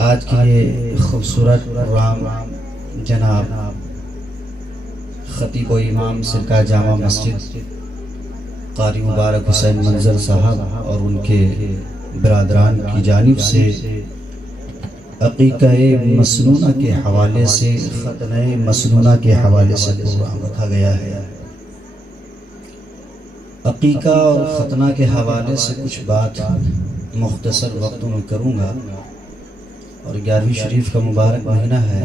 آج کی یہ خوبصورت پروگرام جناب خطیب و امام سرکار جامع مسجد قاری مبارک حسین منظر صاحب اور ان کے برادران کی جانب سے عقیقہ مسنونہ کے حوالے سے ختنہ مسنونہ کے حوالے سے پروگرام رکھا گیا ہے۔ عقیقہ اور ختنہ کے حوالے سے کچھ بات مختصر وقتوں میں کروں گا، اور 11ویں شریف کا مبارک مہینہ ہے،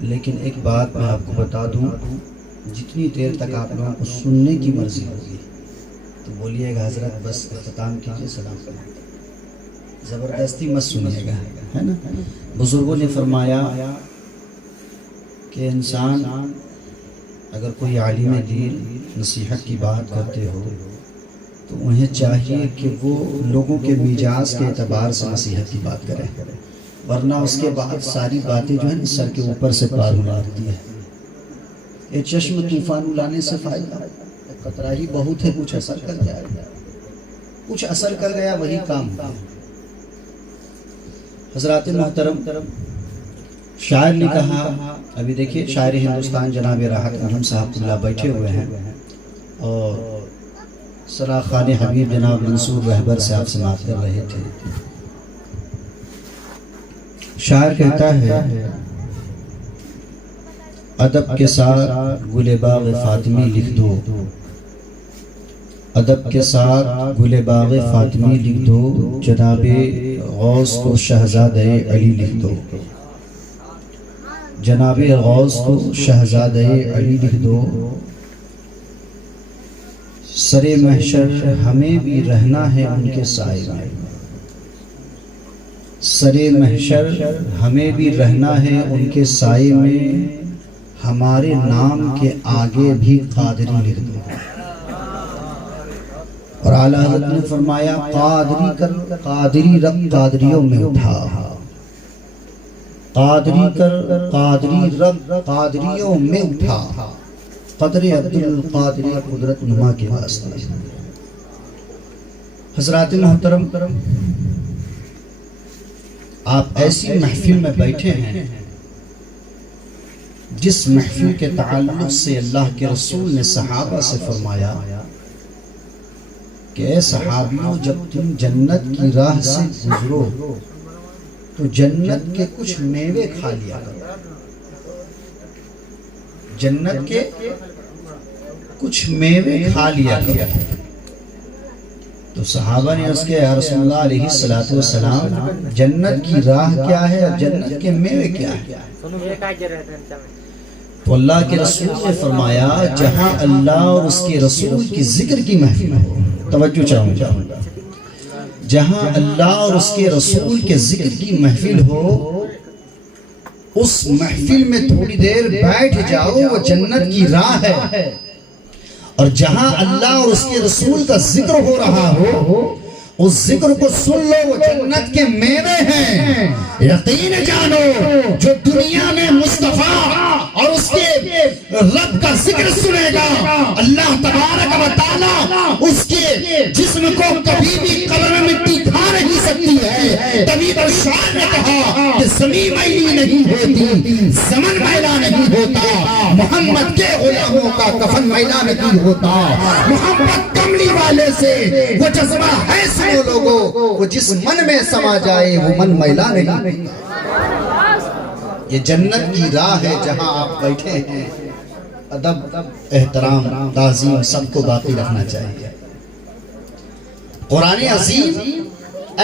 لیکن ایک بات میں آپ کو بتا دوں، جتنی دیر تک آپ لوگوں کو سننے کی مرضی ہوگی تو بولیے گا حضرت بس اختتام کیجئے، سلام کیجئے، زبردستی مت سنیے گا، ہے نا۔ بزرگوں نے فرمایا کہ انسان اگر کوئی عالم دین نصیحت کی بات کرتے ہو تو انہیں چاہیے کہ وہ لوگوں کے مزاج کے اعتبار سے نصیحت کی بات کرے، ورنہ اس کے بعد ساری باتیں جو ہیں سر کے اوپر سے پار ہونے لگتی ہے۔ یہ چشم طوفان الانے سے فائدہ، قطرہ ہی بہت ہے، کچھ اثر کر جائے، کچھ اثر کر گیا وہی کام ہوا۔ حضرات محترم، شاعر نے کہا، ابھی دیکھیے شاعر ہندوستان جناب راحت انجم صاحب اللہ بیٹھے ہوئے ہیں، اور سراخان حبیب جناب منصور رہبر سے آپ سماعت کر رہے تھے۔ شاعر کہتا ہے، ادب کے ساتھ گل باغ فاطمی لکھ دو، ادب کے ساتھ گل باغ فاطمی لکھ دو، جناب غوث کو شہزادہ علی لکھ دو، جناب غوث کو شہزادہ علی لکھ دو، سر محشر ہمیں بھی رہنا ہے ان کے سائے میں، سر محشر ہمیں بھی رہنا ہے ان کے سائے میں، ہمارے نام کے آگے بھی قادری لکھ دو۔ اور اعلیٰ حضرت نے فرمایا، قادری کر قادری رب قادریوں میں اٹھا، قادری کر قادری رب قادریوں میں اٹھا، قدر عبدالقادری قدرت نما کے واسطے۔ حضرات محترم، آپ ایسی محفل میں بیٹھے ہیں جس محفل کے تعلق سے اللہ کے رسول نے صحابہ سے فرمایا کہ اے صحابیوں، جب تم جنت کی راہ سے گزرو تو جنت کے کچھ میوے کھا لیا کرو، جنت کے کچھ میوے کھا لیا کرو۔ تو صحابہ نے عرض کیا، یا رسول اللہ علیہ السلام، جنت کی راہ کیا ہے اور جنت کے میوے کیا ہے؟ تو اللہ کے رسول نے فرمایا، جہاں اللہ اور اس کے رسول کی ذکر کی محفل ہو، توجہ چاہوں گا، جہاں اللہ اور اس کے رسول کے ذکر کی محفل ہو، اس محفل میں تھوڑی دیر بیٹھ جاؤ، وہ جنت کی راہ ہے۔ اور جہاں اللہ اور اس کے رسول کا ذکر ہو رہا ہو، اس ذکر کو سن لو، وہ جنت کے میوے ہیں۔ یقین جانو، جو دنیا میں مصطفیٰ اور اس کے رب کا ذکر سنے گا، اللہ تبارک و تعالی اس کے جسم کو کبھی بھی قبر میں مٹی کھا نہیں سکتی ہے۔ طبیب الشاعر نے کہا کہ زمین میلی نہیں ہوتی، زمن میلا نہیں ہوتا، محمد کے غلاموں کا کفن میلا نہیں ہوتا۔ محمد کملی والے سے وہ جذبہ ہے، سنو لوگوں، وہ جس من میں سما جائے وہ من میلا نہیں۔ یہ جنت کی راہ ہے جہاں آپ بیٹھے ہیں۔ ادب، احترام، تعظیم سب کو باقی رکھنا چاہیے۔ قرآن عظیم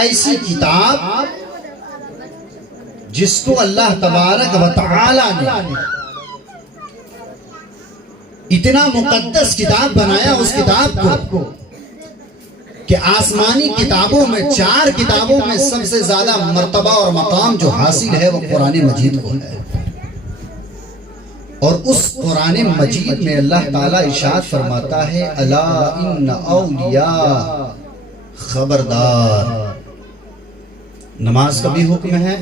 ایسی کتاب جس کو اللہ تبارک و تعالی نے اتنا مقدس کتاب بنایا، اس کتاب کو کہ آسمانی کتابوں میں 4 کتابوں میں سب سے زیادہ مرتبہ اور مقام جو حاصل ہے وہ قرآن مجید کو ہے۔ اور اس قرآن مجید میں اللہ تعالیٰ ارشاد فرماتا ہے، الا ان اولیاء، خبردار۔ نماز کا بھی حکم ہے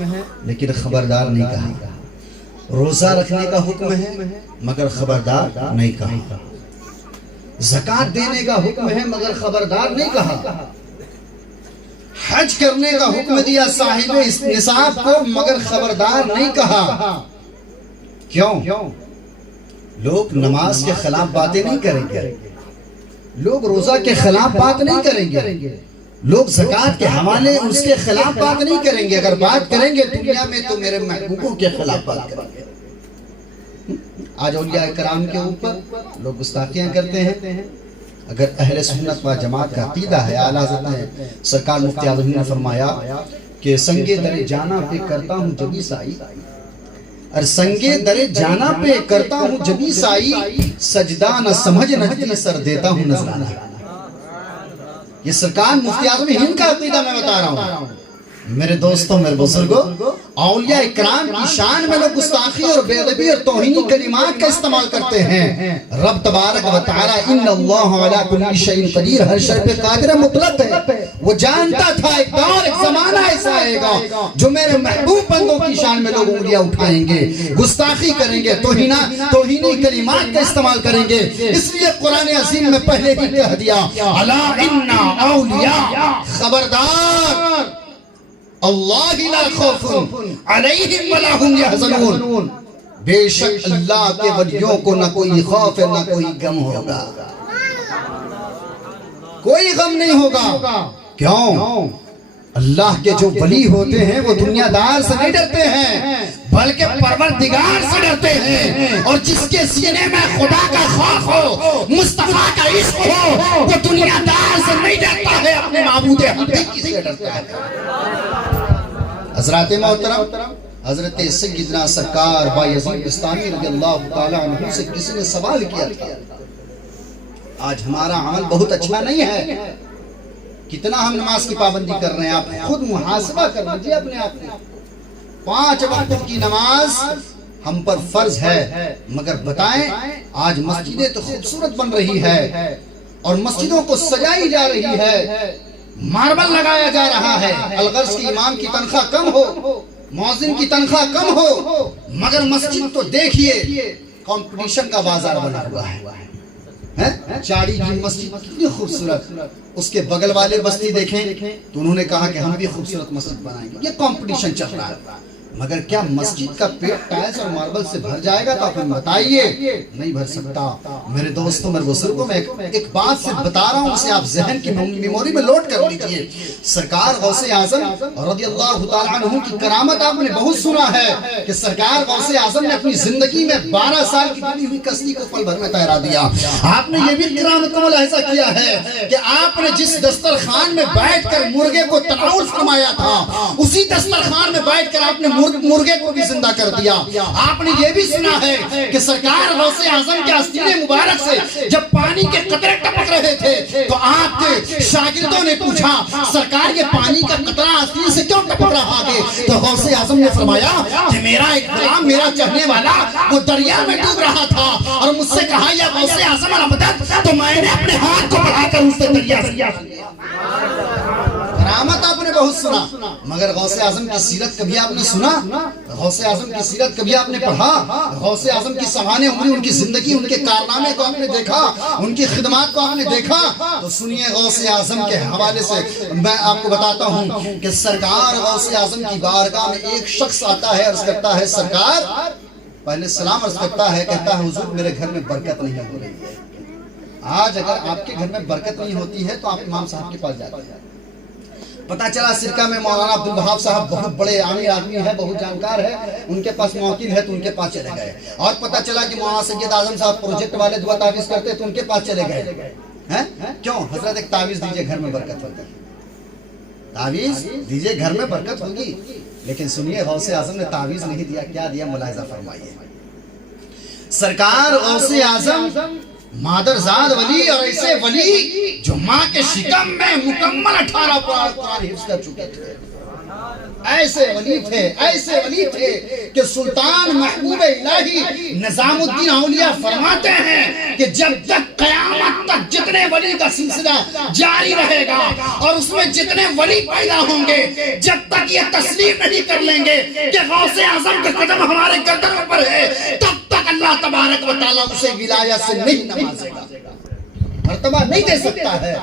لیکن خبردار نہیں کہا، روزہ رکھنے کا حکم ہے مگر خبردار نہیں کہا، زکوٰۃ دینے کا حکم ہے مگر خبردار نہیں کہا، حج کرنے کا حکم دیا صاحب نصاب کو، مگر خبردار نہیں کہا۔ کیوں؟ لوگ نماز کے خلاف باتیں نہیں کریں گے، لوگ روزہ کے خلاف بات نہیں کریں گے، لوگ زکوٰۃ کے حوالے اس کے خلاف بات نہیں کریں گے۔ اگر بات کریں گے دنیا میں تو میرے محبوبوں کے خلاف بات کریں گے۔ آج اولیاء کرام کے اوپر لوگ گستاخیاں کرتے ہیں۔ اگر اہل سنت و جماعت کا عقیدہ ہے، اعلیٰ حضرت نے سرکار مفتی اعظم نے فرمایا کہ سنگے در جانا پہ کرتا ہوں جبی سائی، اور سنگے در جانا پہ کرتا ہوں جبی سائی، سجدہ نہ سمجھ نجدی سر دیتا ہوں نذرانہ۔ یہ سرکار مفتی اعظم ہند کا عقیدہ میں بتا رہا ہوں۔ میرے دوستوں، میرے بزرگوں، اولیاء اکرام کی شان میں لوگ گستاخی اور بے ادبی اور توہینی کلمات کا استعمال کرتے ہیں۔ رب تبارک و تعالی ان اللہ علی کل شیء قدیر، ہر شے پہ قادر مطلق ہے۔ وہ جانتا تھا ایک دور ایک زمانہ ایسا آئے گا جو میرے محبوب بندوں کی شان میں لوگ انگلیاں اٹھائیں گے، گستاخی کریں گے، توہینی کلمات کا استعمال کریں گے۔ اس لیے قرآن عظیم میں پہلے ہی کہہ دیا، الا ان اولیاء، خبردار، اللہ لا خوف علیہم ولا هم یحزنون، بے شک اللہ کے ولیوں کو نہ کوئی خوف نہ کوئی غم ہوگا، کوئی غم نہیں ہوگا۔ کیوں؟ اللہ کے جو ولی ہوتے ہیں وہ دنیا دار سے نہیں ڈرتے ہیں بلکہ پروردگار سے ڈرتے ہیں، اور جس کے سینے میں خدا کا خوف ہو، مصطفیٰ کا عشق ہو، وہ دنیا دار سے نہیں ڈرتا ہے، اپنے معبود حقیقی سے ڈرتا ہے۔ حضرات محترم، حضرت سیدنا سرکار بایزید بستامی رضی اللہ تعالیٰ عنہ سے کسی نے سوال کیا تھا، آج ہمارا عمل بہت اچھا نہیں ہے، کتنا ہم نماز کی پابندی کر رہے ہیں، آپ خود محاسبہ کر لیجیے اپنے آپ کو۔ 5 وقتوں کی نماز ہم پر فرض ہے، مگر بتائیں آج مسجدیں تو خوبصورت بن رہی ہے اور مسجدوں کو سجائی جا رہی ہے، ماربل لگایا جا رہا ہے، الغرض کی امام کی تنخواہ کم ہو، مؤذن کی تنخواہ کم ہو، مگر مسجد تو دیکھیے کمپٹیشن کا بازار بنا ہوا ہے۔ چاڑی کی مسجد کتنی خوبصورت، اس کے بغل والے بستی دیکھیں تو انہوں نے کہا کہ ہم بھی خوبصورت مسجد بنائیں گے۔ یہ کمپٹیشن چل رہا ہے، مگر کیا مسجد کا پیٹ ٹائلز اور ماربل سے بھر جائے گا؟ تو آپ بتائیے، نہیں بھر سکتا۔ میرے دوستوں، میرے بزرگوں، میں ایک بات سے بتا رہا ہوں، اسے آپ ذہن کی میموری میں لوڈ کر لیجئے۔ سرکار غوث اعظم رضی اللہ تعالیٰ عنہ کی کرامت آپ نے بہت سنا ہے کہ سرکار غوث اعظم نے اپنی زندگی میں 12 سال کی ڈوبی ہوئی کشتی کو پل بھر میں تیرا دیا۔ آپ نے یہ بھی کرامت کا ملاحظہ کیا ہے کہ آپ نے جس دسترخوان میں بیٹھ کر مرغے کو تناول فرمایا تھا، اسی دسترخوان میں بیٹھ کر آپ نے مرغے کو بھی زندہ کر دیا۔ آپ نے یہ بھی سنا ہے کہ سرکار غوث اعظم کے آستین مبارک سے جب پانی کے قطرے ٹپک رہے تھے تو آپ کے شاگردوں نے پوچھا، سرکار یہ پانی کا قطرہ آستین سے کیوں ٹپک رہا ہے؟ تو غوث اعظم نے فرمایا کہ میرا ایک غلام، میرا چاہنے والا، وہ دریا میں ڈوب رہا تھا اور مجھ سے کہا یا غوث اعظم الامدد، تو میں نے اپنے ہاتھ کو بڑھا کر اس سے دریا سے کرامت آپ نے بہت سنا، مگر غوث اعظم کی سیرت کبھی آپ نے سنا؟ غوث اعظم کی سیرت کبھی آپ نے پڑھا؟ غوث اعظم کی سوانح عمری، ان کی زندگی، ان کے کارنامے کو آپ نے دیکھا، ان کی خدمات کو آپ نے دیکھا؟ تو سنیے غوث اعظم کے حوالے سے میں آپ کو بتاتا ہوں کہ سرکار غوث اعظم کی بارگاہ میں ایک شخص آتا ہے، عرض کرتا ہے سرکار، پہلے سلام عرض کرتا ہے، کہتا ہے حضور میرے گھر میں برکت نہیں ہو رہی ہے۔ آج اگر آپ کے گھر میں برکت نہیں ہوتی ہے تو آپ امام صاحب کے پاس جاتے ہیں۔ پتا چلا سرکہ میں مولانا عبدالوہاب صاحب بہت بڑے عامل آدمی ہے، بہت جانکار ہے، ان کے پاس موکل ہے تو ان کے پاس چلے گئے، اور پتا چلا کہ مولانا سید اعظم صاحب پروجیکٹ والے دعا تعویذ کرتے تو ان کے پاس چلے گئے۔ کیوں؟ حضرت ایک تعویذ دیجئے گھر میں برکت ہوگی، تعویذ دیجئے گھر میں برکت ہوگی۔ لیکن سنیے غوث اعظم نے تعویذ نہیں دیا، کیا دیا؟ ملاحظہ فرمائیے۔ سرکار غوث اعظم مادر زاد ولی، اور ایسے ولی جو ماں کے شکم میں مکمل 18 قرآن حفظ کر چکے تھے، ایسے ولی تھے، ایسے ولی تھے کہ سلطان محبوب الہی نظام الدین اولیاء فرماتے ہیں کہ جب تک قیامت تک جتنے ولی کا سلسلہ جاری رہے گا اور اس میں جتنے ولی پیدا ہوں گے، جب تک یہ تسلیم نہیں کر لیں گے کہ غوث اعظم کا قدم ہمارے گردن پر ہے، تب تک اللہ تبارک و تعالیٰ اسے ولایت سے نہیں نوازے گا، مرتبہ نہیں دے سکتا ہے۔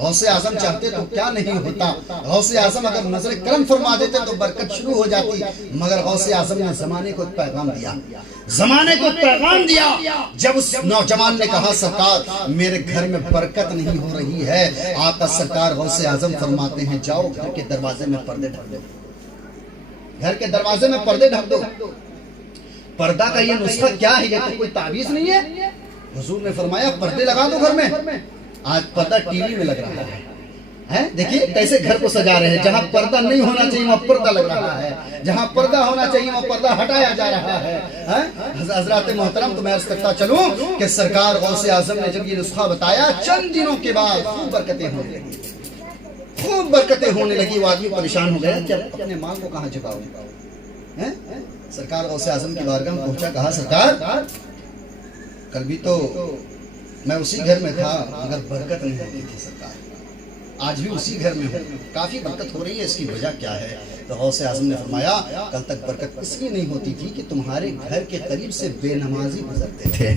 غوث اعظم چاہتے تو کیا نہیں ہوتا، غوث اعظم اگر نظر کرم فرما دیتے تو برکت شروع ہو جاتی، مگر غوث اعظم نے زمانے کو ایک پیغام دیا، زمانے کو پیغام دیا۔ جب اس نوجوان نے کہا سرکار میرے گھر میں برکت نہیں ہو رہی ہے، آقا سرکار غوث اعظم فرماتے ہیں جاؤ گھر کے دروازے میں پردے ڈھک دو، گھر کے دروازے میں پردے ڈھک دو۔ پردہ کا یہ نسخہ کیا ہے؟ یہ تو کوئی تعویذ نہیں ہے۔ حضور نے فرمایا پردے لگا دو گھر میں۔ آج پردہ ٹی وی میں لگ رہا ہے، دیکھیے کیسے گھر کو سجا رہے ہیں، جہاں پردہ نہیں ہونا چاہیے وہاں پردہ لگ رہا ہے، جہاں پردہ ہونا چاہیے وہاں پردہ ہٹایا جا رہا ہے۔ حضرات محترم تو میں عرض کرتا چلوں کہ سرکار غوث اعظم نے جب یہ نسخہ بتایا چند دنوں کے بعد خوب برکتیں ہونے لگی، خوب برکتیں ہونے لگی۔ وہ آدمی پریشان ہو گیا کہ اب اپنے مال کو کہاں چکاؤں؟ سرکار غوث اعظم کی بارگاہ میں پہنچا، کہا سرکار کل بھی تو میں اسی گھر میں تھا مگر برکت نہیں ہوتی تھی سرکار، آج بھی اسی گھر میں ہوں، کافی برکت ہو رہی ہے، اس کی وجہ کیا ہے؟ تو غوث اعظم نے فرمایا کل تک برکت اس لیے نہیں ہوتی تھی کہ تمہارے گھر کے قریب سے بے نمازی گزرتے تھے،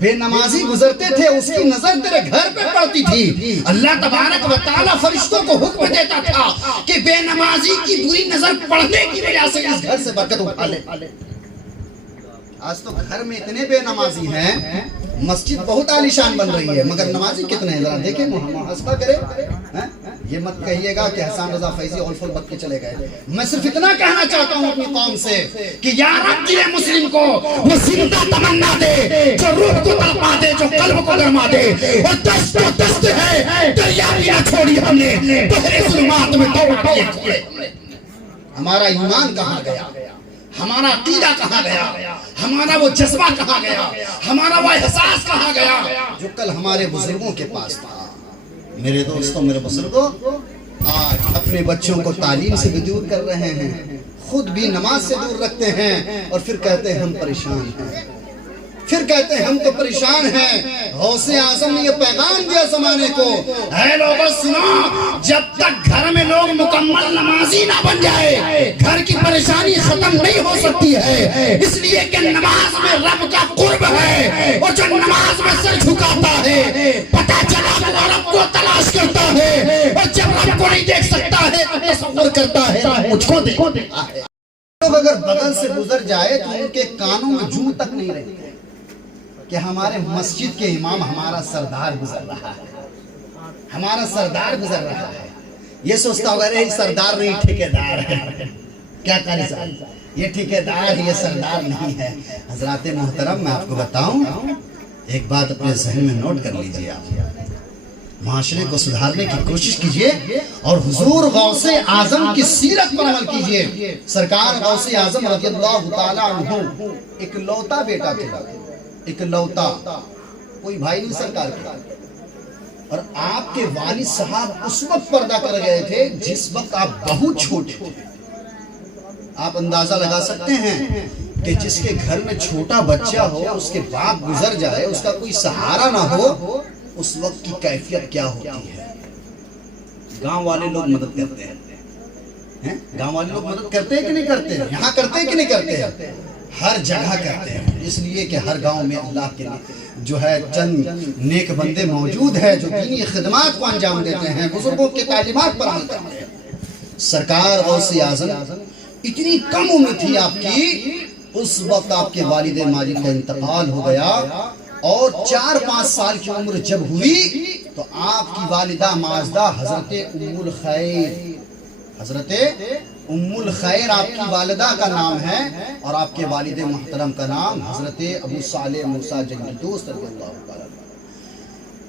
بے نمازی گزرتے تھے، اس کی نظر تیرے گھر پہ پڑتی تھی۔ اللہ تبارک و تعالیٰ فرشتوں کو حکم دیتا تھا کہ بے نمازی کی بری نظر پڑنے کی وجہ سے اس گھر سے برکت اٹھا لے۔ آج تو گھر میں اتنے بے نمازی ہیں، مسجد بہت عالیشان بن رہی ہے مگر نمازی کتنے ہیں؟ ذرا دیکھیں محاسبہ کرے۔ یہ مت کہیے گا کہ حسان رضا فیضی اولفل بک کے چلے گئے۔ میں صرف اتنا کہنا چاہتا ہوں اپنی قوم سے کہ یا رب دل مسلم کو وہ زندہ تمنا دے جو روح کو تڑپا دے، جو قلب کو گرما دے، اور دست و دست ہے دریا بھی نہ چھوڑی ہم نے، بحر ظلمات میں توبہ کیے۔ ہمارا ایمان کہاں گیا؟ ہمارا عقیدہ کہاں گیا؟ ہمارا وہ جذبہ کہاں گیا؟ ہمارا وہ احساس کہاں گیا جو کل ہمارے بزرگوں کے پاس تھا؟ میرے دوستوں، میرے بزرگوں، آج اپنے بچوں کو تعلیم سے بھی دور کر رہے ہیں، خود بھی نماز سے دور رکھتے ہیں، اور پھر کہتے ہیں ہم پریشان ہیں، پھر کہتے ہیں ہم تو پریشان ہیں۔ غوث اعظم نے یہ پیغام دیا زمانے کو، اے لوگوں سنو، جب تک گھر میں لوگ مکمل نمازی نہ بن جائے گھر کی پریشانی ختم نہیں ہو سکتی ہے، اس لیے کہ نماز میں رب کا قرب ہے، اور جو نماز میں سر جھکاتا ہے پتہ چلا وہ رب کو تلاش کرتا ہے، اور جب رب کو نہیں دیکھ سکتا ہے تصور کرتا ہے مجھ کو دیکھتا ہے۔ لوگ اگر بغل سے گزر جائے تو ان کے کانوں میں جوں تک نہیں رہتے کہ ہمارے مسجد کے امام ہمارا سردار گزر رہا ہے، ہمارا سردار گزر رہا ہے۔ یہ سوچتا ہوگا رہے سردار نہیں ٹھیکیدار ہے، کیا قاری صاحب یہ ٹھیکیدار یہ سردار نہیں ہے۔ حضرات محترم میں آپ کو بتاؤں ایک بات اپنے ذہن میں نوٹ کر لیجئے، آپ معاشرے کو سدھارنے کی کوشش کیجئے اور حضور غوث اعظم کی سیرت پر عمل کیجئے۔ سرکار غوث اعظم رضی اللہ تعالیٰ عنہ ایک لوتا بیٹا تھا، ایک لوتا، کوئی بھائی نہیں سرکار کا، اور آپ کے والد صاحب اس وقت پردہ کر گئے تھے جس وقت آپ بہت چھوٹے تھے۔ آپ اندازہ لگا سکتے ہیں کہ جس کے گھر میں چھوٹا بچہ ہو، اس کے باپ گزر جائے، اس کا کوئی سہارا نہ ہو، اس وقت کی کیفیت کیا ہوتی ہے۔ گاؤں والے لوگ مدد کرتے ہیں، گاؤں والے لوگ مدد کرتے ہیں کہ نہیں کرتے؟ یہاں کرتے ہیں کہ نہیں کرتے؟ ہر جگہ کرتے ہیں، اس لیے کہ ہر گاؤں میں اللہ کے جو ہے چند نیک بندے موجود ہیں جو دینی خدمات کو انجام دیتے ہیں، بزرگوں کے تعلیمات پر عمل کرتے ہیں۔ سرکار غوث اعظم اتنی کم عمر تھی آپ کی، اس وقت آپ کے والد ماجد کا انتقال ہو گیا، اور 4-5 سال کی عمر جب ہوئی تو آپ کی والدہ ماجدہ حضرت ام الخیر آپ کی والدہ کا نام ہے، اور آپ کے والد محترم کا نام حضرت ابو صالح موسیٰ جنگی دوست رضی اللہ تعالیٰ۔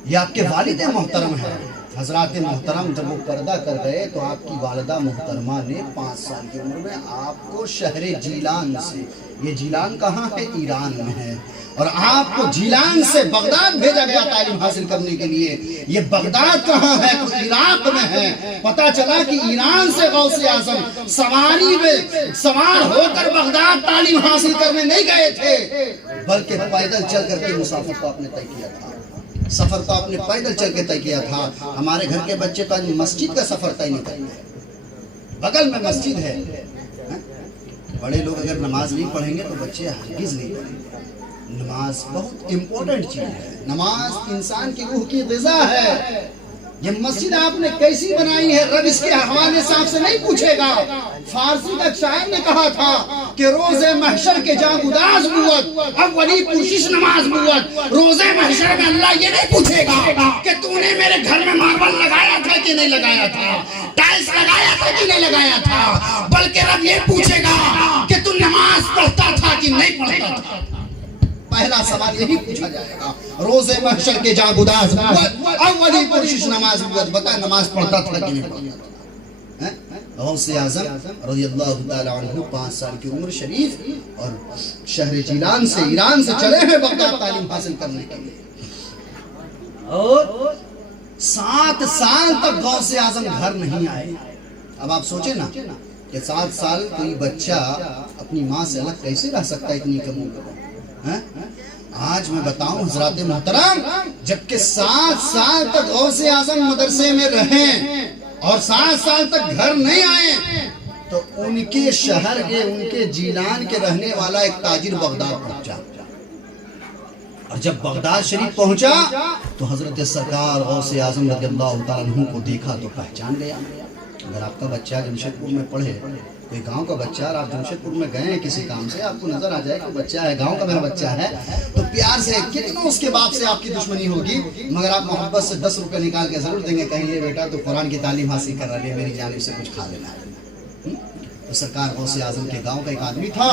یہ آپ کے والد محترم ہیں۔ حضرات محترم جب وہ پردہ کر گئے تو آپ کی والدہ محترمہ نے 5 سال کی عمر میں آپ کو شہر جیلان سے، یہ جیلان کہاں ہے؟ ایران میں ہے، اور آپ کو جیلان سے بغداد بھیجا گیا تعلیم حاصل کرنے کے لیے۔ یہ بغداد کہاں ہے؟ تو عراق میں ہے۔ پتہ چلا کہ ایران سے غوث اعظم سواری میں سوار ہو کر بغداد تعلیم حاصل کرنے نہیں گئے تھے، بلکہ پیدل چل کر کے مسافر کو آپ نے طے کیا تھا، سفر تو آپ نے پیدل چل کے طے کیا تھا۔ ہمارے گھر کے بچے تو مسجد کا سفر طے نہیں کرتے، بغل میں مسجد ہے، بڑے لوگ اگر نماز نہیں پڑھیں گے تو بچے ہرگز نہیں پڑھیں گے۔ نماز بہت امپورٹنٹ چیز ہے. نماز انسان کی روح کی غذا ہے. یہ مسجد آپ نے کیسی بنائی ہے رب اس کے حوالے سے آپ سے نہیں پوچھے گا. فارسی کا شاعر نے کہا تھا کہ روز محشر کے جا گداز بود اولی پوشش نماز بود. روز محشر میں اللہ یہ نہیں پوچھے گا کہ تو نے میرے گھر میں ماربل لگایا تھا کہ نہیں لگایا تھا, ٹائلز لگایا تھا کہ نہیں لگایا تھا, بلکہ رب یہ پوچھے گا کہ تو نماز پڑھتا تھا کہ نہیں پڑھتا تھا. پہلا سوال یہی پوچھا جائے گا روز محشر کے جا گداز بود اولی پرشش نماز بود. بتا نماز پڑھتا تھا کہ نہیں پڑھتا تھا. غوث اعظم رضی اللہ تعالی عنہ 5 سال کی عمر شریف اور شہر جیلان سے ایران سے چلے ہیں بغداد تعلیم حاصل کرنے کے لیے, اور 7 سال تک غوث اعظم گھر نہیں آئے. اب آپ سوچیں نا کہ 7 سال کوئی بچہ اپنی ماں سے الگ کیسے رہ سکتا ہے اتنی کم عمر. آج میں بتاؤں حضرات محترم, جبکہ 7 سال تک غوث اعظم مدرسے میں رہیں اور 7 سال تک گھر نہیں آئے, تو ان کے شہر کے ان کے جیلان کے رہنے والا ایک تاجر بغداد پہنچا, اور جب بغداد شریف پہنچا تو حضرت سرکار غوث اعظم رضی اللہ تعالیٰ عنہ کو دیکھا تو پہچان گیا. اگر آپ کا بچہ جمشید پور میں پڑھے, کوئی گاؤں کا بچہ, اور آپ جمشید پور میں گئے ہیں کسی کام سے, آپ کو نظر آ جائے کہ بچہ ہے, گاؤں کا میرا بچہ ہے, تو پیار سے کتنا اس کے باپ سے آپ کی دشمنی ہوگی, مگر آپ محبت سے 10 روپے نکال کے ضرور دیں گے, کہیں یہ بیٹا تو قرآن کی تعلیم حاصل کر رہا ہے, میری جانب سے کچھ کھا لینا ہے. تو سرکار غوث اعظم کے گاؤں کا ایک آدمی تھا,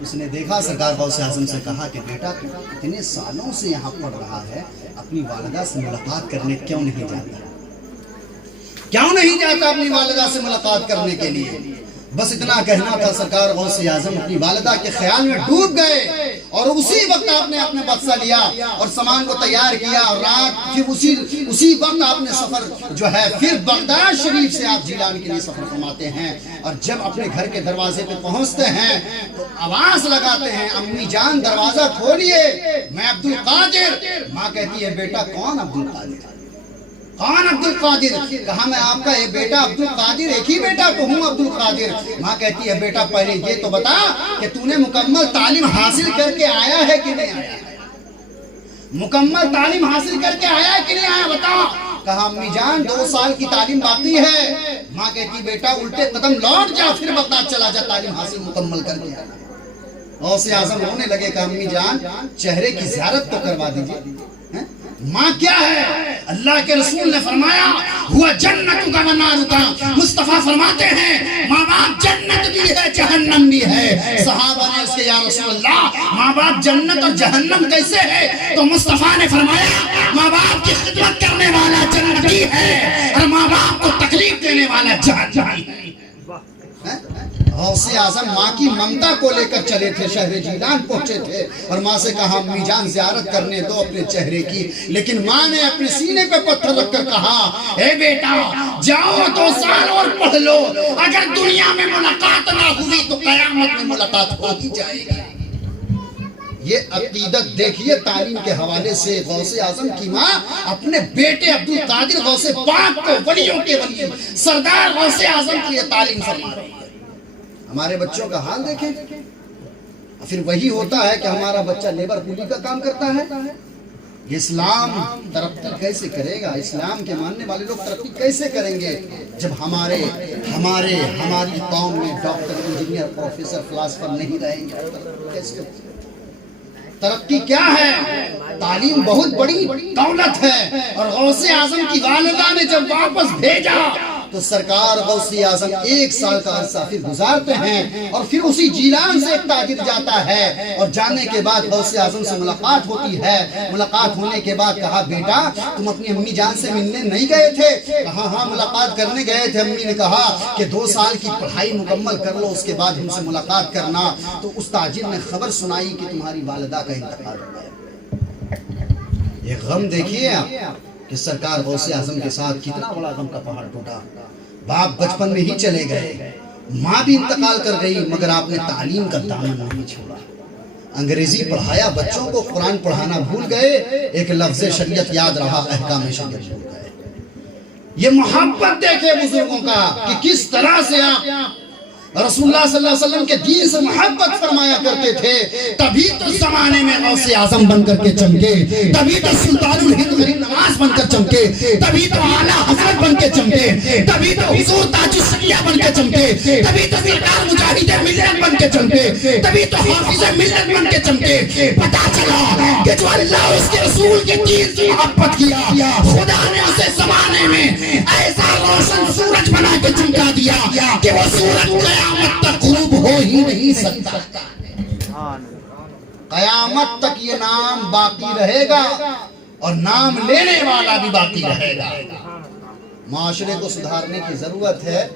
اس نے دیکھا سرکار غوث اعظم سے کہا کہ بیٹا تو اتنے سالوں سے یہاں پڑھ رہا ہے, اپنی والدہ سے ملاقات کرنے کیوں نہیں جاتا, کیوں نہیں جاتا اپنی والدہ سے ملاقات کرنے کے لیے. بس اتنا کہنا تھا, سرکار غوث اعظم اپنی والدہ کے خیال میں ڈوب گئے, اور اسی وقت آپ نے اپنے بکسہ لیا اور سامان کو تیار کیا, اور رات پھر اسی وقت آپ نے سفر جو ہے پھر بغداد شریف سے آپ جیلان کے لیے سفر فرماتے ہیں. اور جب اپنے گھر کے دروازے پہ پہنچتے ہیں تو آواز لگاتے ہیں, امی جان دروازہ کھولیے, میں عبد القادر. ماں کہتی ہے بیٹا کون عبد القادر, کون عبد القادر؟ کہا میں آپ کا یہ بیٹا عبد القادر, ایک ہی بیٹا تو ہوں عبد القادر. ماں کہتی ہے بیٹا پہلے یہ تو بتا کہ تو نے مکمل تعلیم حاصل کر کے آیا ہے کہ نہیں آیا ہے, مکمل تعلیم حاصل کر کے آیا ہے کہ نہیں آیا بتا. کہا امی جان 2 سال کی تعلیم باقی ہے. ماں کہتی بیٹا الٹے قدم لوٹ جا, پھر بغداد چلا جا, تعلیم حاصل مکمل کر کے آنا. غوث اعظم رونے لگے, کہا امی جان چہرے کی زیارت تو کروا دیجیے. ماں کیا ہے؟ اللہ کے رسول نے فرمایا ہوا جنت کا ونار کا. مصطفیٰ فرماتے ہیں ماں باپ جنت بھی ہے جہنم بھی ہے. صحابہ نے اس کے یا رسول اللہ ماں باپ جنت اور جہنم کیسے ہے؟ تو مصطفیٰ نے فرمایا ماں باپ کی خدمت کرنے والا جنتی ہے, اور ماں باپ کو تکلیف دینے والا جہنمی ہے. غوث اعظم ماں کی ممتا کو لے کر چلے تھے, شہر جیلان پہنچے تھے, اور ماں سے کہا امی جان زیارت کرنے دو اپنے چہرے کی. لیکن ماں نے اپنے سینے پہ پتھر رکھ کر کہا اے بیٹا جاؤ 2 سال اور پڑھ لو, اگر دنیا میں ملاقات نہ ہوئی تو قیامت میں ملاقات ہو ہی جائے گی. یہ عقیدت دیکھیے تعلیم کے حوالے سے غوث اعظم کی ماں اپنے بیٹے عبد القادر غوث پاک کو ولیوں کے ولی سردار غوث اعظم کی تعلیم فرما رہی ہے. ہمارے بچوں کا حال دیکھیں, پھر وہی ہوتا ہے کہ ہمارا بچہ لیبر کولی کا کام کرتا ہے. اسلام ترقی کیسے کرے گا, اسلام کے ماننے والے لوگ ترقی کیسے کریں گے جب ہماری قوم میں ڈاکٹر, انجینئر, پروفیسر, فلاسفر نہیں رہیں گے؟ کیسے ترقی کیا ہے؟ تعلیم بہت بڑی دولت ہے. اور غوث اعظم کی والدہ نے جب واپس بھیجا تو سرکار غوث اعظم 1 سال کا عرصہ پھر گزارتے ہیں, اور پھر اسی جیلان سے ایک تاجر جاتا ہے, اور جانے کے بعد غوث اعظم سے ملاقات ہوتی ہے. ملاقات ہونے کے بعد کہا بیٹا تم اپنی امی جان سے ملنے نہیں گئے تھے؟ کہا ہاں ملاقات کرنے گئے تھے. امی نے کہا کہ 2 سال کی پڑھائی مکمل کر لو, اس کے بعد ہم سے ملاقات کرنا. تو اس تاجر نے خبر سنائی کہ تمہاری والدہ کا انتقال ہو گیا. یہ غم دیکھیے آپ کہ سرکار غوث اعظم کے ساتھ کتنا بڑا غم کا پہاڑ ٹوٹا. باپ بچپن میں ہی چلے گئے, ماں بھی انتقال کر گئی, مگر آپ نے تعلیم کا دامن نہیں چھوڑا. انگریزی پڑھایا بچوں کو, قرآن پڑھانا بھول گئے, ایک لفظ شریعت یاد رہا, احکام شریعت بھول گئے. یہ محبت دیکھے بزرگوں کا کہ کس طرح سے آپ رسول اللہ صلی اللہ علیہ وسلم کے دین سے محبت فرمایا کرتے تھے، تبھی تو زمانے میں غوث اعظم بن کر کے چمکے، تبھی تو سلطان الہند غریب نواز بن کر چمکے، تبھی تو اعلیٰ حضرت بن کے چمکے، تبھی تو حضور تاج الشریعہ بن کے چمکے، تبھی تو سرکار مجاہد ملت بن کے چمکے، تبھی تو حافظ ملت بن کے چمکے۔ پتا چلا کہ جو اللہ اس کے رسول کے دین سے محبت کیا، خدا نے اسے زمانے میں ایسا روشن سورج بنا کے چمکا دیا کہ وہ سورج قیامت تک غروب ہو ہی نہیں سکتا۔ قیامت تک یہ نام باقی رہے گا اور نام لینے والا بھی باقی رہے گا۔ معاشرے کو سدھارنے کی ضرورت ہے،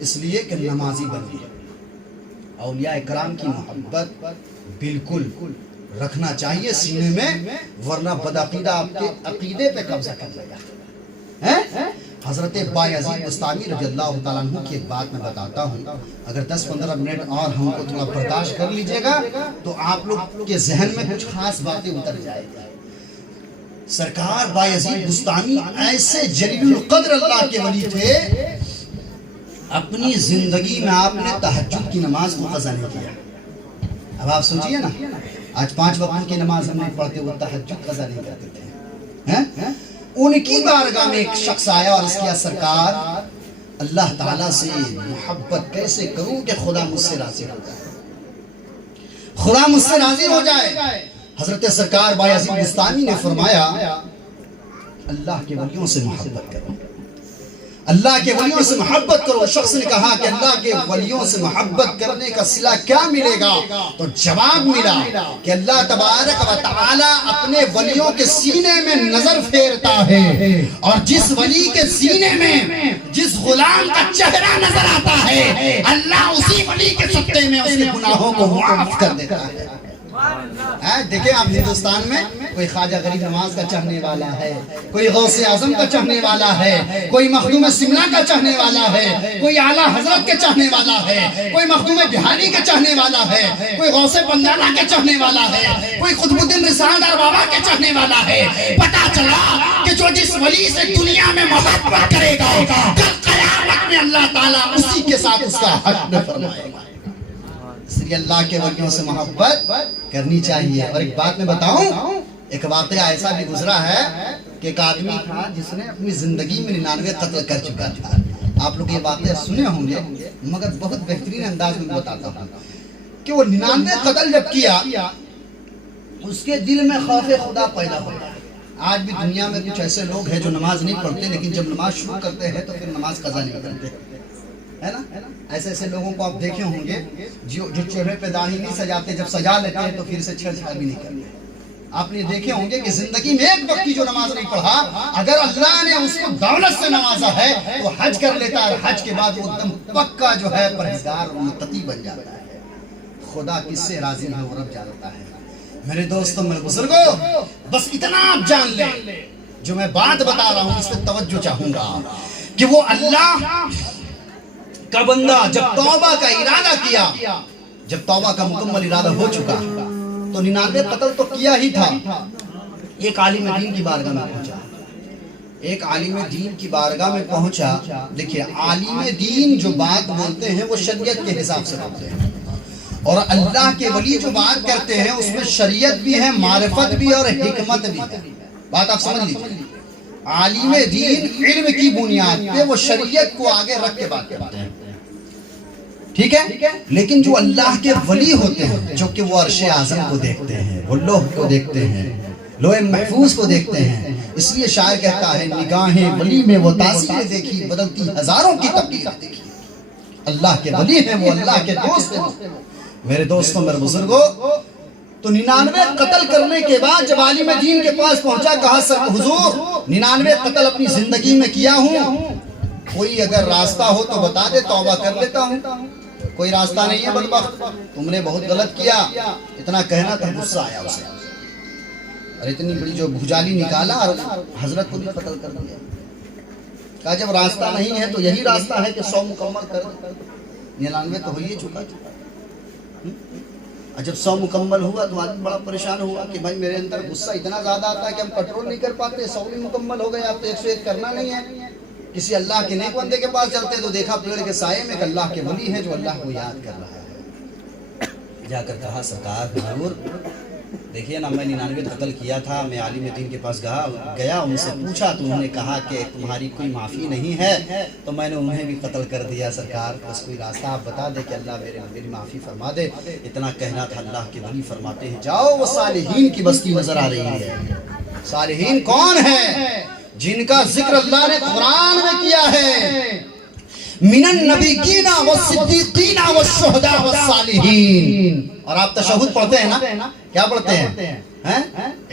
اس لیے کہ نمازی بنیے۔ اولیاء کرام کی محبت بالکل رکھنا چاہیے سینے میں، ورنہ بدعقیدہ آپ کے عقیدے پہ قبضہ کر لے گا۔ حضرت بایزید بستامی رضی اللہ تعالیٰ عنہ کی ایک بات میں بتاتا ہوں، اگر 10-15 منٹ اور ہم کو تھوڑا برداشت کر لیجئے گا تو آپ لوگ کے ذہن میں کچھ خاص باتیں اتر جائے گی۔ سرکار بایزید بستامی ایسے جلیل القدر اللہ کے ولی تھے، اپنی زندگی میں آپ نے تہجد کی نماز کو قضا نہیں کیا۔ اب آپ سوچئے نا، آج 5 وقت کی نماز ہم نہیں پڑھتے، وہ تہجد قضا نہیں کرتے تھے۔ ان کی بارگاہ میں ایک شخص آیا اور اس کیا، سرکار اللہ تعالیٰ سے محبت کیسے کروں کہ خدا مجھ سے راضی ہو جائے، خدا مجھ سے راضی ہو جائے۔ حضرت سرکار بایزید بستامی نے فرمایا، اللہ کے ولیوں سے محبت کرو، اللہ کے ولیوں سے محبت کرو۔ شخص نے کہا کہ اللہ کے ولیوں سے محبت کرنے کا صلہ کیا ملے گا؟ تو جواب ملا کہ اللہ تبارک و تعالی اپنے ولیوں کے سینے میں نظر پھیرتا ہے، اور جس ولی کے سینے میں جس غلام کا چہرہ نظر آتا ہے، اللہ اسی ولی کے صدقے میں اس کے گناہوں کو معاف کر دیتا ہے۔ دیکھیں آپ ہندوستان میں کوئی خواجہ غریب نواز کا چاہنے والا ہے، کوئی غوث اعظم کا چاہنے والا ہے، کوئی مخدوم سملہ کا چاہنے والا ہے، کوئی اعلیٰ حضرت کے چاہنے والا ہے، کوئی مخدوم بہاری کے چاہنے والا ہے، کوئی غوث بندانہ کے چاہنے والا ہے، کوئی قطب الدین رسالہ دار بابا کے چاہنے والا ہے۔ پتا چلا کہ جو جس ولی سے دنیا میں محبت کرے گا، کل قیامت میں اللہ تعالیٰ اسی کے ساتھ اس کا حق نہ فرمائے گا۔ اس لیے اللہ کے ولیوں سے محبت کرنی چاہیے۔ اور ایک بات میں بتاؤں، ایک واقعہ ایسا بھی گزرا ہے کہ ایک آدمی تھا جس نے اپنی زندگی میں 99 قتل کر چکا تھا۔ آپ لوگ یہ واقعہ سنے ہوں گے، مگر بہت بہترین انداز میں بتاتا ہوں کہ وہ 99 قتل جب کیا، اس کے دل میں خوف خدا پیدا ہو گیا۔ آج بھی دنیا میں کچھ ایسے لوگ ہیں جو نماز نہیں پڑھتے، لیکن جب نماز شروع کرتے ہیں تو پھر نماز قضا نہیں کرتے، ہے نا؟ ایسے ایسے لوگوں کو آپ دیکھے ہوں گے جو چہرے پہ داڑھی نہیں سجاتے، جب سجا لیتے ہیں تو پھر سے چھیڑ چھاڑ بھی نہیں کرتے۔ آپ نے دیکھے ہوں گے کہ زندگی میں ایک وقت کی جو نماز نہیں پڑھا، اگر اللہ نے اس کو دولت سے نوازا ہے تو حج کر لیتا ہے، اور حج کے بعد وہ دم پکا جو ہے پرہیزگار اور متقی بن جاتا ہے۔ خدا کس سے راضی ہے وہ رب جانتا ہے۔ میرے دوستوں، میرے بزرگوں، بس اتنا آپ جان لیں، جو میں بات بتا رہا ہوں اس پہ توجہ چاہوں گا کہ وہ اللہ کا بندہ جب توبہ کا ارادہ کیا، جب توبہ کا مکمل ارادہ ہو چکا تو 99 قتل تو کیا ہی تھا۔ ایک عالم دین کی بارگاہ میں پہنچا، ایک عالم دین کی بارگاہ میں پہنچا۔ دیکھیں، عالم دین جو بات بولتے ہیں وہ شریعت کے حساب سے بولتے ہیں، اور اللہ کے ولی جو بات کرتے ہیں اس میں شریعت بھی ہے، معرفت بھی اور حکمت بھی ہے۔ بات آپ سمجھ لیجیے، عالم دین علم کی بنیاد پہ وہ شریعت کو آگے رکھ کے بات کرتے ہیں، ٹھیک ہے؟ لیکن جو اللہ کے ولی ہوتے ہیں، جو کہ وہ عرش اعظم کو دیکھتے ہیں، وہ لوح کو دیکھتے ہیں، لوح محفوظ کو دیکھتے ہیں، اس لیے شاعر کہتا ہے، نگاہیں ولی میں وہ تاثیر دیکھی، بدلتی ہزاروں کی تقدیر دیکھی۔ اللہ کے ولی ہیں، وہ اللہ کے دوست ہیں۔ میرے دوستوں، میرے بزرگوں، تو 99 قتل کرنے کے بعد جب عالم دین کے پاس پہنچا، کہا، سر حضور 99 قتل اپنی زندگی میں کیا ہوں، کوئی اگر راستہ ہو تو بتا دے، توبہ کر لیتا ہوں۔ کوئی راستہ نہیں ہے بدبخت، تم نے بہت غلط کیا، اتنا کہنا تھا۔ غصہ آیا اسے، اور اتنی بڑی جو بھجالی نکالا اور حضرت کو بھی قتل کر دیا۔ کہا جب راستہ نہیں ہے تو یہی راستہ ہے کہ 100 مکمل کر دو۔ 99 تو ہو ہی چکا تھا۔ جب 100 مکمل ہوا تو آدمی بڑا پریشان ہوا کہ بھائی میرے اندر غصہ اتنا زیادہ آتا ہے کہ ہم کنٹرول نہیں کر پاتے، 100 بھی مکمل ہو گئے، اب تو 101 کرنا نہیں ہے۔ کسی اللہ کے نیک بندے کے پاس چلتے تو دیکھا پیڑ کے سائے میں ایک اللہ کے ولی ہے جو اللہ کو یاد کر رہا ہے. جا کر کہا سرکار حضور دیکھیے نا، میں 99 قتل کیا تھا. میں عالم دین کے پاس گیا، ان سے پوچھا تو انہوں نے کہا کہ تمہاری کوئی معافی نہیں ہے، تو میں نے انہیں بھی قتل کر دیا. سرکار بس کوئی راستہ آپ بتا دے کہ اللہ میری معافی فرما دے. اتنا کہنا تھا. اللہ کے ولی فرماتے ہیں جاؤ وہ صالحین کی بستی نظر آ رہی ہے. صالحین کون ہیں؟ جن کا ذکر اللہ نے قرآن میں کیا ہے. من النبیین والصدیقین والشہداء والصالحین. اور آپ تشہد پڑھتے ہیں نا، کیا پڑھتے ہیں؟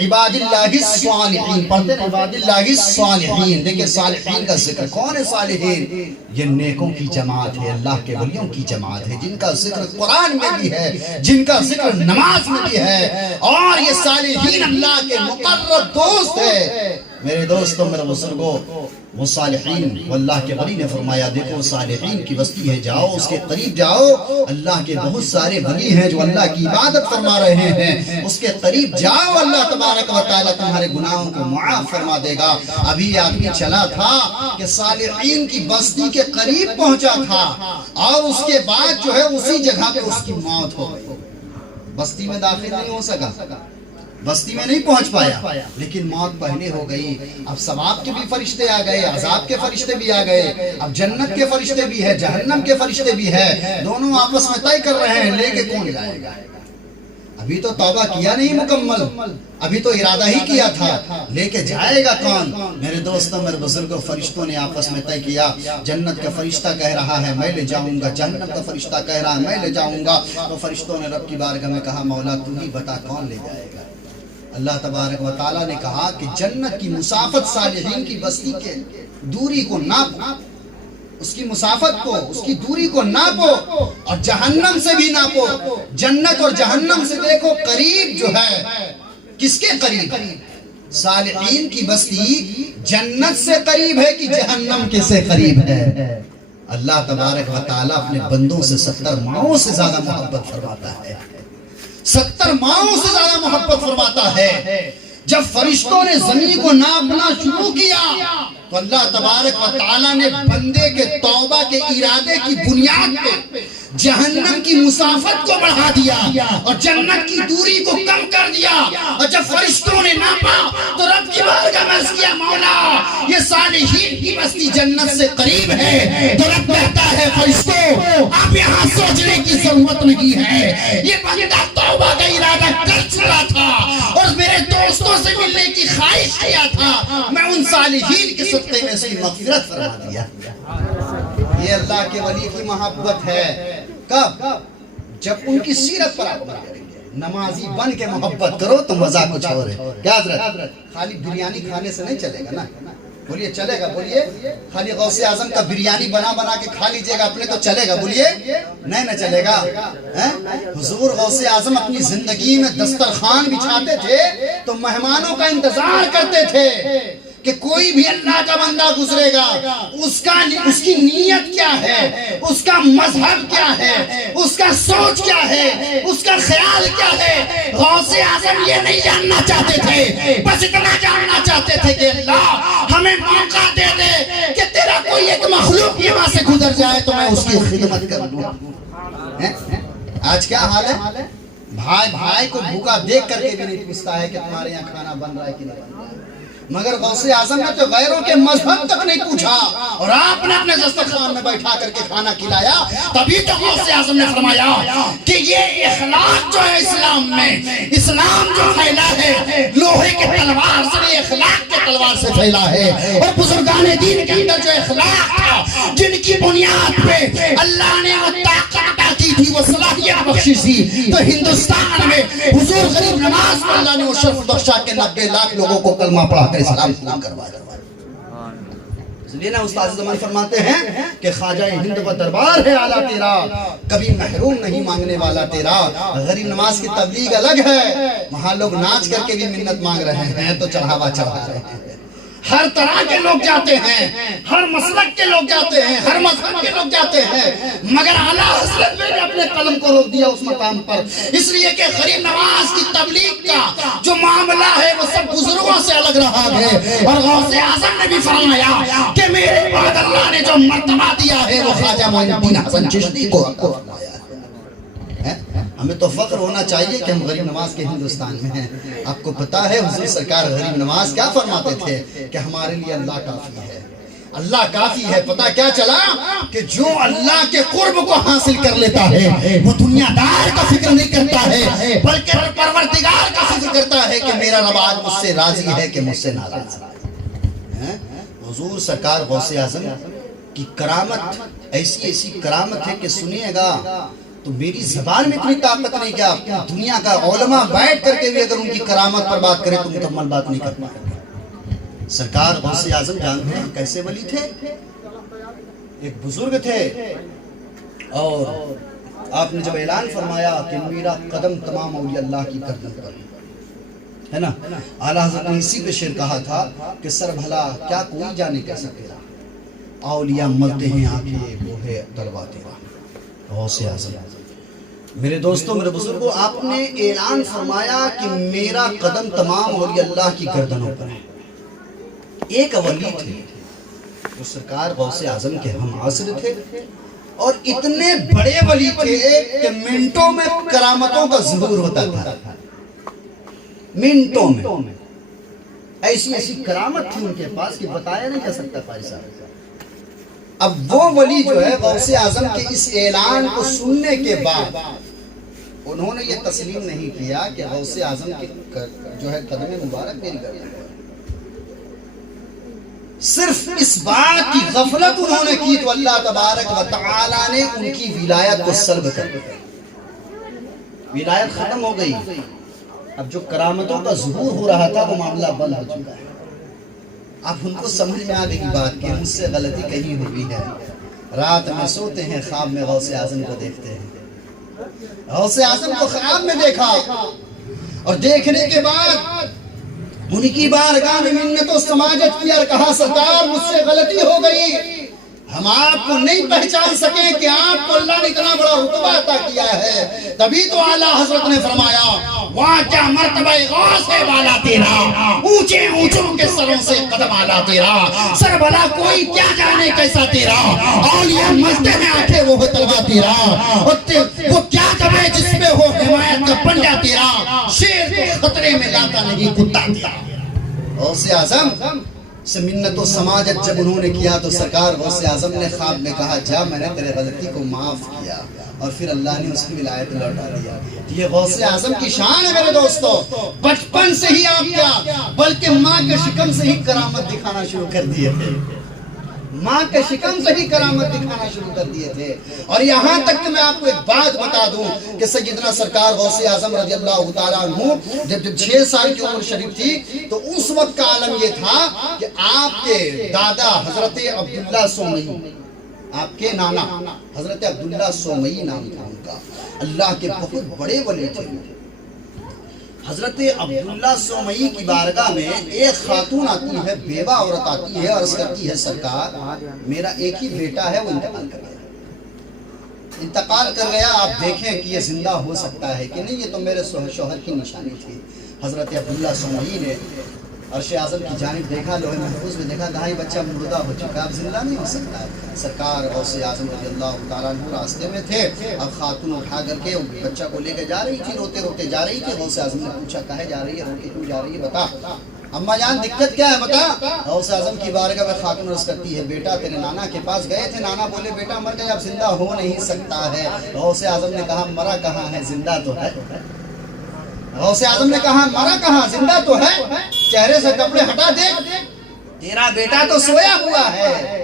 عباد اللہ الصالحین پڑھتے ہیں. عباد اللہ الصالحین. دیکھیں صالحین کا ذکر. کون ہے صالحین؟ یہ نیکوں کی جماعت ہے، اللہ کے ولیوں کی جماعت ہے، جن کا ذکر قرآن میں بھی ہے، جن کا ذکر نماز میں بھی ہے. اور یہ صالحین اللہ کے مقرب دوست ہے. میرے دوستوں، میرے بزرگوں، وہ صالحین واللہ کے ولی نے فرمایا دیکھو صالحین کی بستی ہے، جاؤ اس کے قریب جاؤ. اللہ کے بہت سارے ولی ہیں جو اللہ کی عبادت فرما رہے ہیں، اس کے قریب جاؤ. اللہ تبارک و تعالیٰ تمہارے گناہوں کو معاف فرما دے گا. ابھی آدمی چلا تھا کہ صالحین کی بستی کے قریب پہنچا تھا اور اس کے بعد جو ہے اسی جگہ پہ اس کی موت ہو گئی. بستی میں داخل نہیں ہو سکا، بستی میں نہیں پہنچ پایا، لیکن موت پہلے ہو گئی. اب ثواب کے بھی فرشتے آ گئے، عذاب کے فرشتے بھی آ گئے، اب جنت کے فرشتے بھی ہے، جہنم کے فرشتے بھی ہے. دونوں آپس میں طے کر رہے ہیں لے کے کون جائے گا. ابھی تو توبہ کیا نہیں مکمل، ابھی تو ارادہ ہی کیا تھا، لے کے جائے گا کون؟ میرے دوستوں، میرے بزرگوں، فرشتوں نے آپس میں طے کیا. جنت کا فرشتہ کہہ رہا ہے میں لے جاؤں گا، جہنم کا فرشتہ کہہ رہا ہے میں لے جاؤں گا. تو فرشتوں نے رب کی بارگاہ میں کہا مولا تو ہی بتا کون لے جائے گا. اللہ تبارک و تعالیٰ نے کہا کہ جنت کی مسافت صالحین کی بستی کے دوری کو ناپو، اس کی مسافت کو، اس کی دوری کو ناپو، اور جہنم سے بھی ناپو. جنت اور جہنم سے دیکھو قریب جو ہے، کس کے قریب؟ صالحین کی بستی جنت سے قریب ہے کہ جہنم کے سے قریب ہے؟ اللہ تبارک و تعالیٰ اپنے بندوں سے 70 ماؤں سے زیادہ محبت فرماتا ہے، 70 ماؤں سے زیادہ محبت فرماتا ہے. جب فرشتوں نے زمین کو ناپنا شروع کیا تو اللہ تبارک و تعالیٰ نے بندے کے توبہ کے ارادے کی بنیاد پہ جہنم کی مسافت کو بڑھا دیا اور جنت کی دوری کو کم کر دیا. اور جب فرشتوں نے ناپا تو رب کی بارگاہ میں عرض کیا مولا یہ صالحین کی بستی جنت سے قریب ہے. تو رب کہتا ہے فرشتوں آپ یہاں سوچنے کی ضرورت نہیں ہے، یہ بندہ توبہ کا ارادہ کر چلا تھا اور میرے دوستوں سے ملنے کی خواہش کیا تھا، میں ان صالحین کے صدقے میں سے مغفرت فرما دیا. یہ اللہ کے ولی کی محبت ہے. کب؟ جب ان کی سیرت پر آپ کریں گے. نمازی بن کے محبت کرو تو مزہ کچھ اور ہے. کیا حضرت؟ خالی بریانی کھانے سے نہیں چلے گا نا. بولیے چلے گا؟ بولیے خالی غوث اعظم کا بریانی بنا کے کھا لیجئے گا اپنے تو چلے گا؟ بولیے نہیں نہ چلے گا. حضور غوث اعظم اپنی زندگی میں دسترخوان بچھاتے تھے تو مہمانوں کا انتظار کرتے تھے کہ کوئی بھی اللہ کا بندہ گزرے گا، اس کی نیت کیا ہے، اس کا مذہب کیا ہے، اس کا سوچ کیا ہے، اس کا خیال کیا ہے. غوث اعظم یہ نہیں جاننا چاہتے تھے، بس اتنا جاننا چاہتے تھے کہ اللہ ہمیں موقع دے دے کہ تیرا کوئی ایک مخلوق یہاں سے گزر جائے تو میں اس کی خدمت کر دوں. آج کیا حال ہے؟ بھائی کو بھوکا دیکھ کر کے بھی نہیں پوچھتا ہے کہ تمہارے یہاں کھانا بن رہا ہے کہ نہیں بن رہا ہے. مگر غوث اعظم نے تو غیروں کے مذہب تک نہیں پوچھا اور آپ نے اپنے دسترخوان میں بیٹھا کر کے کھانا کھلایا. تبھی تو غوث اعظم نے فرمایا کہ یہ اخلاق جو ہے اسلام میں، اسلام جو پھیلا ہے لوہے کے تلوار سے، اخلاق کے تلوار سے پھیلا ہے. اور بزرگان دین کے اندر جو اخلاق تھا، جن کی بنیاد پہ اللہ نے وہ طاقت عطا کی تھی، وہ صلاحیت بخشی تھی، تو ہندوستان میں حضور غریب نواز پر اللہ نے وہ شرف بخشا کہ 90 لاکھ لوگوں کو کلمہ پڑھا اسلام کروا. اس لیے نا استاد زمان فرماتے ہیں کہ خواجہ ہند و دربار ہے اعلیٰ تیرا، کبھی محروم نہیں مانگنے والا تیرا. غریب نواز کی تبلیغ الگ ہے، وہاں لوگ ناچ کر کے بھی منت مانگ رہے ہیں تو چڑھاوا چڑھا رہے ہیں. ہر طرح کے لوگ جاتے ہیں، ہر مسلک کے لوگ جاتے ہیں، ہر مذہب کے لوگ جاتے ہیں، مگر اعلیٰ حضرت نے اپنے قلم کو روک دیا اس مقام پر، اس لیے کہ غریب نواز کی تبلیغ کا جو معاملہ ہے وہ سب بزرگوں سے الگ رہا ہے، اور غوث اعظم نے بھی فرمایا کہ میرے بعد اللہ نے جو مرتبہ دیا ہے وہ خواجہ معین الدین حسن چشتی کو عطا فرمایا ہے۔ ہمیں تو فخر ہونا چاہیے کہ ہم غریب نواز کے ہندوستان میں ہیں۔ آپ کو پتا ہے حضور سرکار غریب نواز کیا فرماتے تھے کہ ہمارے لیے اللہ کافی ہے، اللہ کافی ہے۔ پتا کیا چلا کہ جو اللہ کے قرب کو حاصل کر لیتا ہے وہ دنیا دار کا فکر نہیں کرتا ہے، بلکہ پروردگار کا فکر کرتا ہے کہ میرا رب آج مجھ سے راضی ہے کہ مجھ سے ناراض ہے۔ حضور سرکار غوث اعظم کی کرامت ایسی کرامت ہے کہ سنیے گا تو میری زبان میں اتنی طاقت نہیں کہ دنیا کا علماء بیٹھ کر کے بھی اگر ان کی کرامت پر بات کرے تو مکمل بات نہیں کر پائے۔ سرکار غوث اعظم جانتے ہیں کیسے ولی تھے؟ ایک بزرگ تھے اور آپ نے جب اعلان فرمایا کہ میرا قدم تمام اولیاء اللہ کی گردن پر ہے نا، اعلیٰ حضرت نے اسی پہ شعر کہا تھا کہ سر بھلا کیا کوئی جانے کیسا تیرا، اولیاء ملتے ہیں آنکھیں وہ ہے طلبہ تیرا۔ غوث اعظم میرے دوستوں میرے بزرگوں، آپ نے اعلان فرمایا کہ میرا قدم تمام اولیاء اللہ کی گردنوں پر ہے۔ ایک ولی تھے جو سرکار غوث اعظم کے ہم عصر تھے اور اتنے بڑے ولی تھے کہ منٹوں میں کرامتوں کا ظہور ہوتا تھا، منٹوں میں ایسی کرامت تھی ان کے پاس کہ بتایا نہیں جا سکتا پائی صاحب۔ اب وہ ولی جو ہے غوث اعظم کے اس اعلان کو سننے کے بعد انہوں نے یہ تسلیم نہیں کیا کہ غوث اعظم کے جو ہے قدم مبارک میری گردن پر، صرف اس بات کی غفلت انہوں نے کی تو اللہ تبارک و تعالی نے ان کی ولایت کو سلب کر دیا، ولایت ختم ہو گئی۔ اب جو کرامتوں کا ظہور ہو رہا تھا وہ معاملہ بند ہو چکا ہے۔ اب ان کو سمجھ میں آ گئی بات کہ مجھ سے غلطی کہیں ہوئی ہے، رات میں سوتے ہیں خواب میں غوث اعظم کو دیکھتے ہیں، غوث اعظم کو خواب میں دیکھا اور دیکھنے کے بعد ان کی بارگاہ میں منت و سماجت کی اور کہا سرکار مجھ سے غلطی ہو گئی، ہم آپ کو نہیں پہچان سکے کہ آپ کو اللہ نے اتنا بڑا رتبہ عطا کیا ہے۔ تبھی تو اعلیٰ حضرت نے فرمایا وہاں کیا مرتبہ غوث ہے بالا تیرا، اونچے اونچوں کے سروں سے قدم آلا تیرا، سر بھلا کوئی کیا جانے کیسا تیرا، اولیاء ملتے ہیں آنکھیں وہ ہے طلبہ تیرا، وہ کیا جبے جس میں ہو حمایت کا پنجہ تیرا، شیر کو خطرے میں لاتا نہیں کتا تیرا۔ غوث اعظم سے منت و سماجت جب انہوں نے کیا تو سرکار غوث اعظم نے خواب میں کہا جا میں نے تیرے غلطی کو معاف کیا، اور پھر اللہ نے اس کی ولایت لوٹا دیا۔ یہ غوث اعظم کی شان ہے میرے دوستو، بچپن سے ہی آپ کیا بلکہ ماں کے شکم سے ہی کرامت دکھانا شروع کر دیے تھے، ماں کے شکم سے ہی کرامت دکھانا شروع کر دیے تھے۔ اور یہاں تک کہ میں آپ کو ایک بات بتا دوں کہ سیدنا سرکار غوث اعظم رضی اللہ تعالیٰ عنہ جب 6 سال کی عمر شریف تھی تو اس وقت کا عالم یہ تھا کہ آپ کے دادا حضرت عبداللہ سومئی، آپ کے نانا حضرت عبداللہ سومئی نام تھا ان کا، اللہ کے بہت بڑے ولی تھے۔ حضرت عبداللہ سومئی کی بارگاہ میں ایک خاتون آتی ہے، بیوہ عورت آتی ہے، عرض کرتی ہے سرکار میرا ایک ہی بیٹا ہے وہ انتقال کر گیا، انتقال کر گیا، آپ دیکھیں کہ یہ زندہ ہو سکتا ہے کہ نہیں۔ یہ تو میرے شوہر کی نشانی تھی۔ حضرت عبداللہ سومئی نے عرش اعظم کی جانب دیکھا، لوح محفوظ میں دیکھا، کہا یہ بچہ مردہ ہو چکا، اب زندہ نہیں ہو سکتا ہے۔ سرکار غوث اعظم رضی اللہ تعالیٰ عنہ راستے میں تھے، اب خاتون اٹھا کر کے بچہ کو لے کے جا رہی تھی، روتے روتے جا رہی تھی۔ غوث اعظم نے پوچھا کہے جا رہی ہے، روتے کیوں جا رہی ہے، بتا اماں جان دقت کیا ہے بتا۔ غوث اعظم کی بارگاہ میں خاتون عرض کرتی ہے بیٹا تیرے نانا کے پاس گئے تھے، نانا بولے بیٹا مر گئے اب زندہ ہو نہیں سکتا ہے۔ غوث اعظم نے کہا مرا کہاں ہے، زندہ تو ہے۔ غوث اعظم نے کہا مرا کہاں، زندہ تو ہے، چہرے سے کپڑے ہٹا دے، تیرا بیٹا تو سویا ہوا ہے۔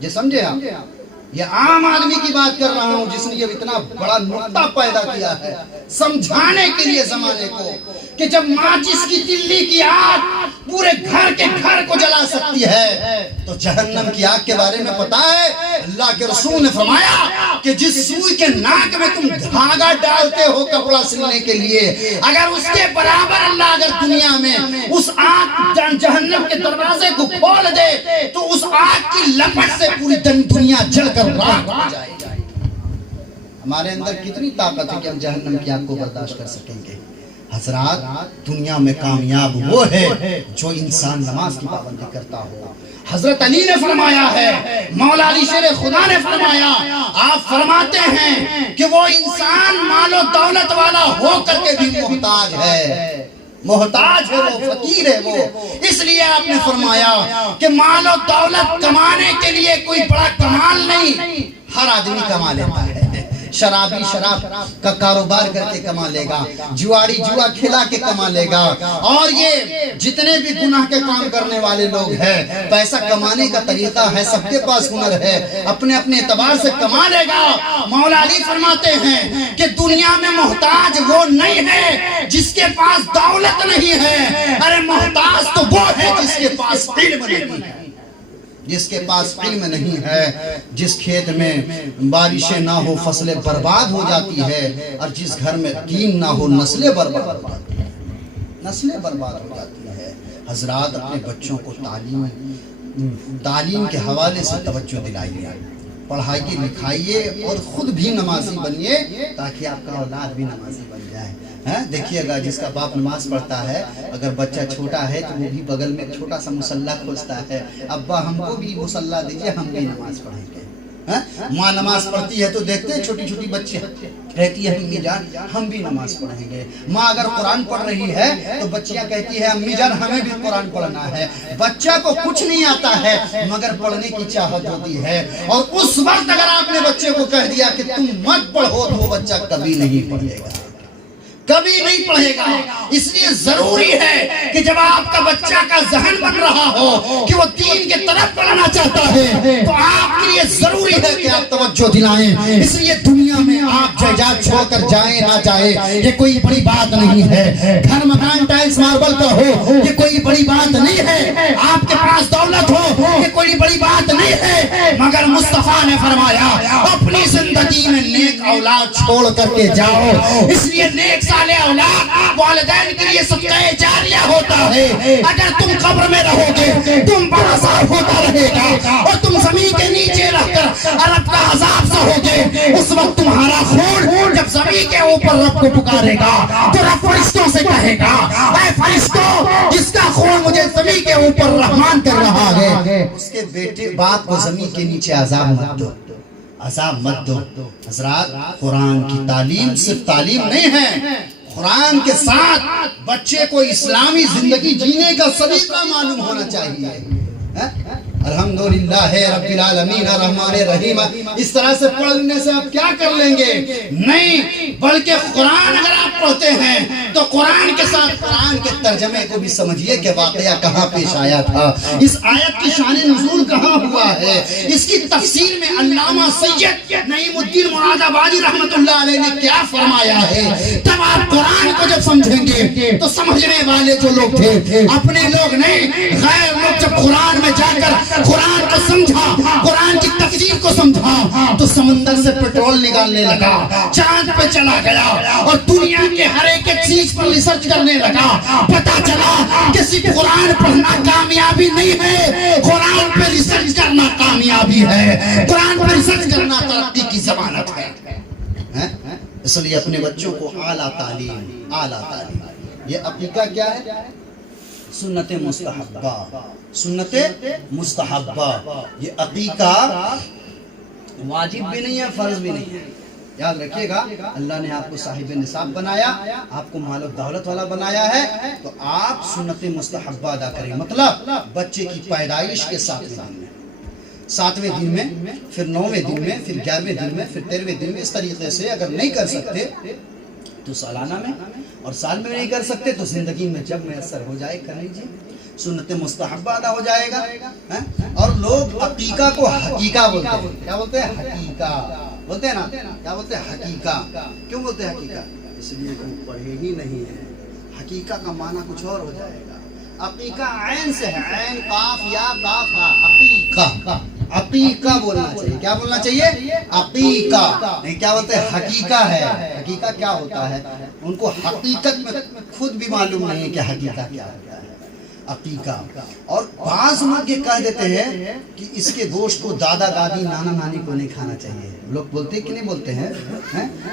یہ سمجھے آپ؟ یہ عام آدمی کی بات کر رہا ہوں جس نے یہ اتنا بڑا نقطہ پیدا کیا ہے سمجھانے کے لیے زمانے کو کہ جب ماچس کی تلی کی آگ پورے گھر کے گھر کو جلا سکتی ہے تو جہنم کی آگ کے بارے میں پتا ہے؟ اللہ کے رسول نے فرمایا کہ جس سوئی کے ناک میں تم دھاگا ڈالتے ہو کپڑا سلنے کے لیے، اگر اس کے برابر اللہ اگر دنیا میں اس آگ جہنم کے دروازے کو کھول دے تو اس آگ کی لپٹ سے پوری دنیا جل کر راکھ ہو جائے گی۔ ہمارے اندر کتنی طاقت ہے کہ ہم جہنم کی آگ کو برداشت کر سکیں گے؟ حضرات، دنیا میں کامیاب وہ ہے جو انسان نماز کی پابندی کرتا ہو۔ حضرت علی نے فرمایا ہے، مولا علی شیر خدا نے فرمایا، آپ فرماتے ہیں کہ وہ انسان مال و دولت والا ہو کر کے بھی محتاج ہے، محتاج ہے، وہ فقیر ہے وہ۔ اس لیے آپ نے فرمایا کہ مال و دولت کمانے کے لیے کوئی بڑا کمال نہیں، ہر آدمی کما لیتا ہے۔ شرابی شراب کا کاروبار کر کے کما لے گا، جواری جوا کھلا کے کما لے گا، اور یہ جتنے بھی گناہ کے کام کرنے والے لوگ ہیں، پیسہ کمانے کا طریقہ ہے، سب کے پاس ہنر ہے، اپنے اپنے اعتبار سے کما لے گا۔ مولا علی فرماتے ہیں کہ دنیا میں محتاج وہ نہیں ہے جس کے پاس دولت نہیں ہے، ارے محتاج تو وہ ہے جس کے پاس علم نہیں ہے، جس کے پاس علم نہیں ہے، جس کھیت میں بارشیں نہ ہو فصلیں برباد ہو جاتی ہے، اور جس گھر میں دین نہ ہو نسلیں برباد ہو جاتی ہیں، نسلیں برباد ہو جاتی ہے۔ حضرات، اپنے بچوں کو تعلیم کے حوالے سے توجہ دلائیے، پڑھائیے لکھائیے اور خود بھی نمازی بنیے تاکہ آپ کا اولاد بھی نمازی بن جائے۔ دیکھیے گا جس کا باپ نماز پڑھتا ہے، اگر بچہ چھوٹا ہے تو وہ بھی بغل میں چھوٹا سا مصلی کھوجتا ہے، ابا ہم کو بھی مصلی دیجئے، ہم بھی نماز پڑھیں گے۔ ماں نماز پڑھتی ہے تو دیکھتے ہیں چھوٹی چھوٹی بچے کہتی ہے امی جان ہم بھی نماز پڑھیں گے۔ ماں اگر قرآن پڑھ رہی ہے تو بچیاں کہتی ہے امی جان ہمیں بھی قرآن پڑھنا ہے۔ بچہ کو کچھ نہیں آتا ہے مگر پڑھنے کی چاہت ہوتی ہے، اور اس وقت اگر آپ نے بچے کو کہہ دیا کہ تم مت پڑھو تو وہ بچہ کبھی نہیں پڑھے گا، کبھی نہیں پڑھے گا۔ اس لیے ضروری ہے کہ جب آپ کا بچہ کا ذہن بن رہا ہو کہ وہ دین کے طرف پڑھنا چاہتا ہے تو آپ کے لیے ضروری ہے کہ آپ توجہ دلائیں۔ اس لیے دنیا میں آپ جائیداد چھوڑ کر جائیں نہ جائیں یہ کوئی بڑی بات نہیں ہے، گھر مکان ٹائلز ماربل کا ہو یہ کوئی بڑی بات نہیں ہے، آپ کے پاس دولت ہو یہ کوئی بڑی بات نہیں ہے، مگر مصطفیٰ نے فرمایا اپنی زندگی میں نیک اولاد چھوڑ کر کے جاؤ۔ اس لیے نیک صالح اولاد والدین کے لیے صدقہ جاریہ ہوتا ہے۔ اگر تم قبر میں رہو گے تم پر عذاب ہوتا رہے گا، اور تم زمین کے نیچے رہ کر رب کا عذاب سہو گے، اس وقت تمہارا خون جب زمین کے اوپر رب کو پکارے گا تو رب فرشتوں سے کہے گا اے فرشتوں جس کا خون مجھے زمین کے اوپر رحمان کر رہا ہے اس کے بیٹے باپ کو زمین کے نیچے عذاب مت دو، عذاب مت دو۔ حضرات، قرآن کی تعلیم صرف تعلیم نہیں ہے، قرآن کے ساتھ بچے کو اسلامی زندگی جینے کا سلیقہ معلوم ہونا چاہیے۔ الحمدللہ رب العالمین الرحمن الرحیم، اس طرح سے پڑھنے سے آپ کیا کر لیں گے؟ نہیں، بلکہ قرآن اگر آپ پڑھتے ہیں تو قرآن کے ساتھ قرآن کے ترجمے کو بھی سمجھیے کہ واقعہ کہاں پیش آیا تھا، اس آیت کی شان نزول کہاں ہوا ہے، اس کی تفسیر میں علامہ سید نعیم الدین مراد آبادی رحمت اللہ علیہ نے کیا فرمایا ہے۔ تب آپ قرآن کو جب سمجھیں گے تو سمجھنے والے جو لوگ تھے اپنے لوگ نہیں، غیر لوگ جب قرآن میں جا کر قرآن کو سمجھا، قرآن کی تفسیر کو سمجھا تو سمندر سے پیٹرول نکالنے لگا، چاند پہ چلا گیا اور دنیا کے ہر ایک چیز پر ریسرچ کرنے لگا۔ پتا چلا کہ صرف قرآن پڑھنا کامیابی نہیں ہے، قرآن پہ ریسرچ کرنا کامیابی ہے، قرآن پہ ریسرچ کرنا ترقی کی ضمانت ہے۔ اس لیے اپنے بچوں کو اعلیٰ تعلیم، اعلیٰ تعلیم۔ یہ عقیقہ کیا ہے؟ سنت مستحبہ، سنت مستحبہ۔ یہ عقیقہ واجب بھی نہیں ہے، فرض بھی نہیں ہے۔ یاد رکھیے گا، اللہ نے آپ کو صاحب نصاب بنایا، آپ کو مال و دولت والا بنایا ہے تو آپ سنت مستحبہ ادا کریں۔ مطلب بچے کی پیدائش کے 7ویں دن میں، پھر 9ویں دن میں، پھر 11ویں دن میں، پھر 13ویں دن میں، اس طریقے سے اگر نہیں کر سکتے تو سالانہ میں، اور سال میں نہیں کر سکتے تو زندگی میں جب میسر ہو جائے کر لیجیے، سنت مستحبہ ادا ہو جائے گا۔ اور لوگ عقیقہ کو حقیقہ بولتے ہیں. کیا بولتے ہیں؟ حقیقہ بولتے ہیں نا. کیا بولتے ہیں؟ حقیقہ. کیوں بولتے ہیں حقیقہ؟ اس لیے کہ پڑھے ہی نہیں ہے. حقیقہ کا معنی کچھ اور ہو جائے گا. عقیقہ عین سے ہے, عین قاف یا کاف ہا, عقیقہ. عقیقہ بولنا چاہیے. کیا بولنا چاہیے؟ عقیقہ. نہیں, کیا بولتے ہیں؟ حقیقہ ہے. حقیقہ کیا ہوتا ہے؟ ان کو حقیقت میں خود بھی معلوم نہیں ہے کہ حقیقہ کیا ہوتا ہے. عقیقہ. اور بعض لوگ یہ کہہ دیتے ہیں کہ اس کے گوشت کو دادا دادی نانا نانی کو نہیں کھانا چاہیے. لوگ بولتے کہ نہیں بولتے ہیں,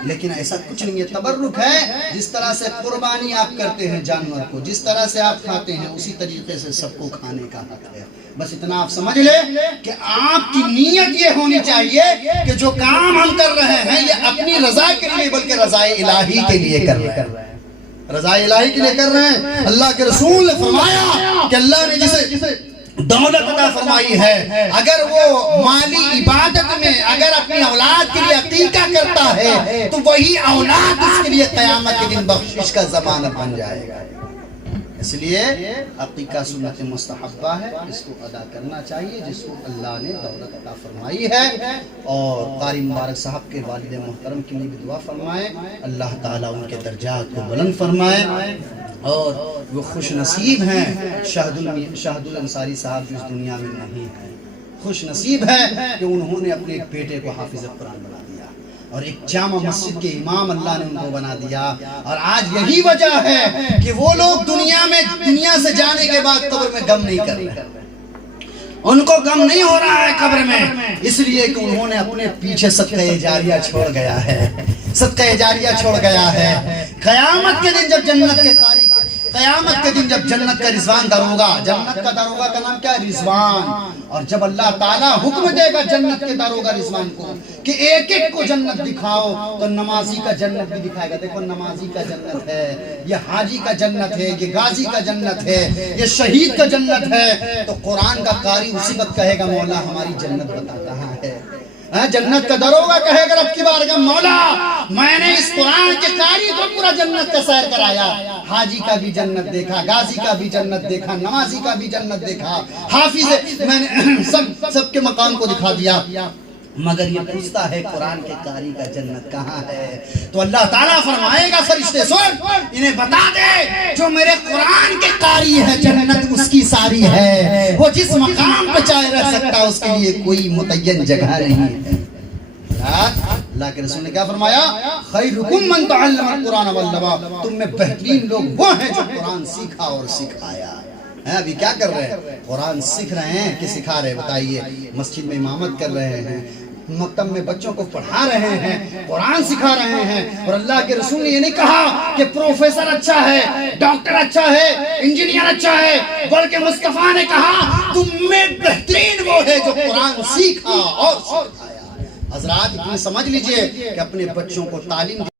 لیکن ایسا کچھ نہیں ہے. تبرک ہے. جس طرح سے قربانی آپ کرتے ہیں جانور کو, جس طرح سے آپ کھاتے ہیں, اسی طریقے سے سب کو کھانے کا حق ہے. بس اتنا آپ سمجھ لیں کہ آپ کی نیت یہ ہونی چاہیے کہ جو کام ہم کر رہے ہیں یہ اپنی رضا کے لیے بلکہ رضا الہی کے لیے کر رہے ہیں. رضا الہی کے لیے کر رہے ہیں. اللہ کے رسول نے فرمایا کہ اللہ نے جسے دولت عطا فرمائی ہے, اگر وہ مالی عبادت میں اگر اپنی اولاد کے لیے عقیقہ کرتا ہے تو وہی اولاد اس کے لیے قیامت کے دن بخشش کا ضمانت بن جائے گا. اس لیے عقیقہ سنت مستحبہ ہے, اس کو ادا کرنا چاہیے جس کو اللہ نے دولت عطا فرمائی ہے. اور قاری مبارک صاحب کے والد محترم کے لیے بھی دعا فرمائیں, اللہ تعالیٰ ان کے درجات کو بلند فرمائے. اور وہ خوش نصیب ہیں شہد الانصاری صاحب جو اس دنیا میں نہیں ہیں. خوش نصیب ہے کہ انہوں نے اپنے ایک بیٹے کو حافظ قرآن بنا دیا اور ایک جامع مسجد کے امام اللہ نے ان کو بنا دیا. اور آج یہی وجہ ہے کہ وہ لوگ دنیا سے جانے کے بعد قبر میں غم نہیں کر رہے, ان کو غم نہیں ہو رہا ہے قبر میں, اس لیے کہ انہوں نے اپنے پیچھے صدقہ جاریہ چھوڑ گیا ہے. صدقہ جاریہ چھوڑ گیا ہے. قیامت کے دن جب جنت کے تاریخ, قیامت کے دن جب جنت کا رضوان داروغہ, جنت کا داروغہ کا نام کیا ہے؟ رضوان. اور جب اللہ تعالیٰ حکم دے گا جنت کے داروغہ رضوان کو کہ ایک ایک کو جنت دکھاؤ, تو نمازی کا جنت بھی دکھائے گا. دیکھو نمازی کا جنت ہے, یہ حاجی کا جنت ہے, یہ غازی کا جنت ہے, یہ شہید کا جنت ہے. تو قرآن کا قاری اسی وقت کہے گا مولا ہماری جنت بتا کہاں ہے. جنت کا داروغہ کہے گا رب کی بارگاہ مولا میں نے اس قرآن کے قاری کو پورا جنت کا سیر کرایا. حاجی کا بھی جنت دیکھا, غازی کا بھی جنت دیکھا, نمازی کا بھی جنت دیکھا, حافظ میں نے سب کے مقام کو دکھا دیا. مگر یہ پوچھتا ہے قرآن کے قاری کا جنت کہاں ہے؟ تو اللہ تعالیٰ فرمائے گا فرشتے سن انہیں بتا دے جو میرے قرآن کے قاری ہے جنت اس کی ساری ہے, وہ جس مقام پہ چاہے رہ سکتا ہے, اس کے لیے کوئی متعین جگہ نہیں ہے. اللہ کے رسول نے کیا فرمایا؟ خیرکم من تعلم القرآن وعلمہ, تم میں بہترین لوگ وہ ہیں جو قرآن سیکھا اور سکھایا. ابھی کیا کر رہے ہیں؟ قرآن سیکھ رہے ہیں کہ سکھا رہے ہیں؟ بتائیے. مسجد میں امامت کر رہے ہیں, مکتب میں بچوں کو پڑھا رہے ہیں, قرآن سکھا رہے ہیں. اور اللہ کے رسول نے یہ نہیں کہا کہ پروفیسر اچھا ہے, ڈاکٹر اچھا ہے, انجینئر اچھا ہے, بلکہ مصطفیٰ نے کہا تم میں بہترین وہ ہے جو قرآن سیکھا اور سکھایا. حضرات اتنا سمجھ لیجئے کہ اپنے بچوں کو تعلیم